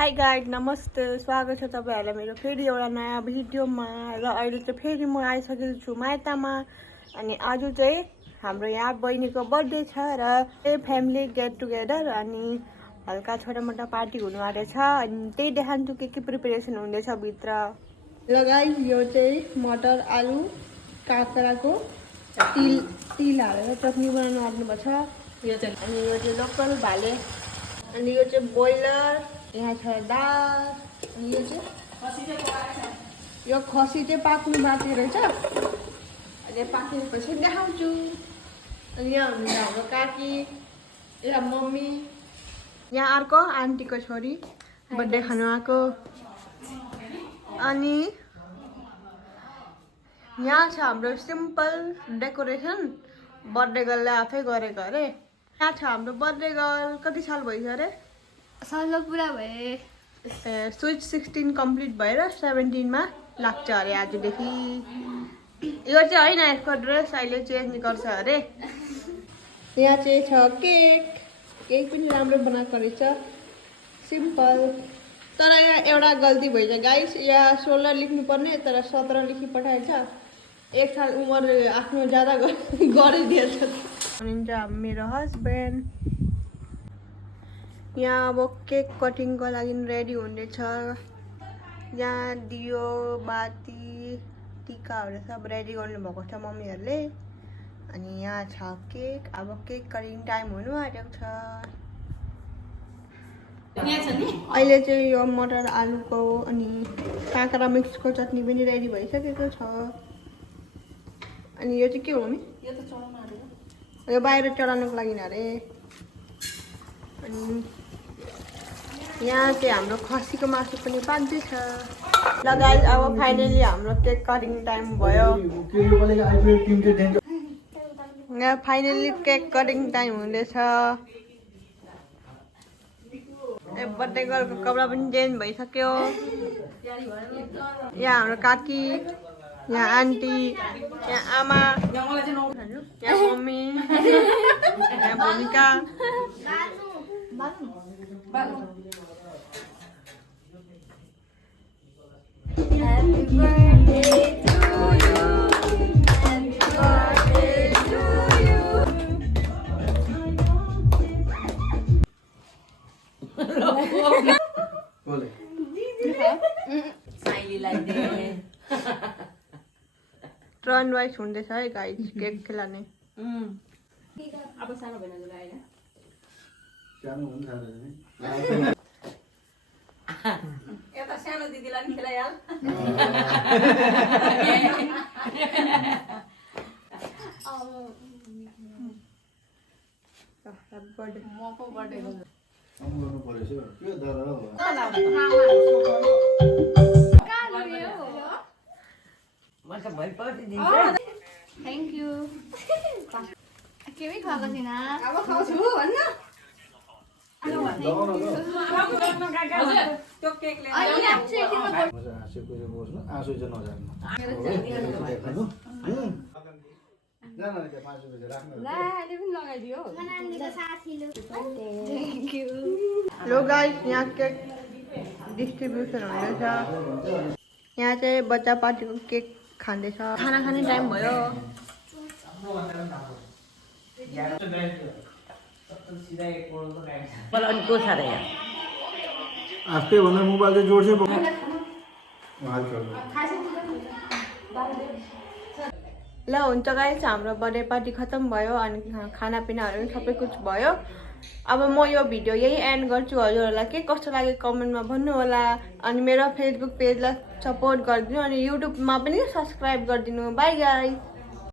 High guide नमस्ते, स्वागत छ तपाईँहरूलाई मेरो फेरि एउटा नयाँ भिडियोमा। र अहिले चाहिँ फेरि म आइसकेको छु माइतमा। अनि आज चाहिँ हाम्रो यहाँ बहिनीको बर्थडे छ र त्यही फ्यामिली गेट टुगेदर अनि हल्का छोटामोटा पार्टी हुनु आएको छ। अनि त्यही देखान्छु के प्रिपेरेसन हुँदैछ भित्र। लगाइ यो चाहिँ मटर आलु काँक्राको तिल हालेर चटनी बनाउनु आँट्नुपर्छ। अनि यो चाहिँ लोकल भाले, अनि यो चाहिँ बोइलर, यहाँ छ दाल, अनि यो चाहिँ खसी चाहिँ पाक्नु बाँकी रहेछ। अनि पाकेपछि देखाउँछु। अनि यहाँ हुनुहुन्छ हाम्रो काकी, यहाँ मम्मी, यहाँ अर्को आन्टीको छोरी बर्थडे खानु आएको। अनि यहाँ छ हाम्रो सिम्पल डेकोरेसन, बर्थडे गर्लले आफै गरेको अरे। यहाँ छ हाम्रो बर्थडे गर्ल, कति साल भइसक्यो अरे? साल पुरा भए। स्विच 16 कम्प्लिट भएर 17 मा लाग्छ अरे आजदेखि। यो चाहिँ होइन, यसको ड्रेस अहिले चेन्ज गर्छ अरे। यहाँ चाहिँ छ केक पनि राम्रो बनाएको रहेछ, सिम्पल। तर यहाँ एउटा गल्ती भएछ गाइस, यहाँ 16 लेख्नु पर्ने तर 17 लेखी पठाएछ। एक साल उमेर आफ्नो ज्यादा गरिदिएछ। अनि मेरो हस्बेन्ड यहाँ अब केक कटिङको लागि रेडी हुँदैछ। यहाँ दियो बाती टिकाहरू सब रेडी गर्नुभएको छ मम्मीहरूले। अनि यहाँ छ केक, अब केक कटिङ टाइम हुनु आँटेको छ। अहिले चाहिँ यो मटर आलुको अनि काँक्रा मिक्सको चटनी पनि रेडी भइसकेको छ। अनि यो चाहिँ के हो नि? यो बाहिर चढाउनुको लागि अरे। अनि यहाँ चाहिँ हाम्रो खसीको मासु पनि पाक्दैछ। लगाइ अब फाइनली हाम्रो केक कटिङ टाइम भयो। यहाँ फाइनली केक कटिङ टाइम हुँदैछ। बर्थडे गर्लको कपडा पनि चेन्ज भइसक्यो। यहाँ हाम्रो काकी, यहाँ आन्टी, यहाँ आमा, यहाँ मम्मी, यहाँ भूमिका। Happy birthday to you. Happy birthday to you. बोले टर्न वाइज हुँदैछ है गाइस केक खेलाने। अब सानो भएन जरा हैन। सानो हुन्छ नि। एउटा सानो दिदीलाई नि खेलाइहाल। Happy birthday. मको बर्थडे हो। काम गर्नु परेछ के दर हो? Thank you. केही खाएको छैन। अब खाउँछु भन्न। त्यो केकले मजा हाँसेको चाहिँ बस्नु, आँसु चाहिँ नजान्नु। जान नि त्यहाँ 5 रुपैयाँ राख्नु। Thank you. लो गाइस यहाँ केक डिस्ट्रिब्युसन हुँदैछ। यहाँ चाहिँ बच्चा पार्टीको केक खाँदैछ। खाना खाने टाइम भयो। आस्ते भन्दा मोबाइल चाहिँ जोड्छै ल हुन्छ गाइस, हाम्रो बर्थडे पार्टी खत्तम भयो अनि खानापिनाहरू पनि सबै कुछ भयो। अब म यो भिडियो यही एन्ड गर्छु। हजुरहरूलाई के कस्तो लाग्यो कमेन्टमा भन्नु होला। अनि मेरो फेसबुक पेजलाई सपोर्ट गरिदिनु अनि युट्युबमा पनि सब्सक्राइब गरिदिनु। By guys.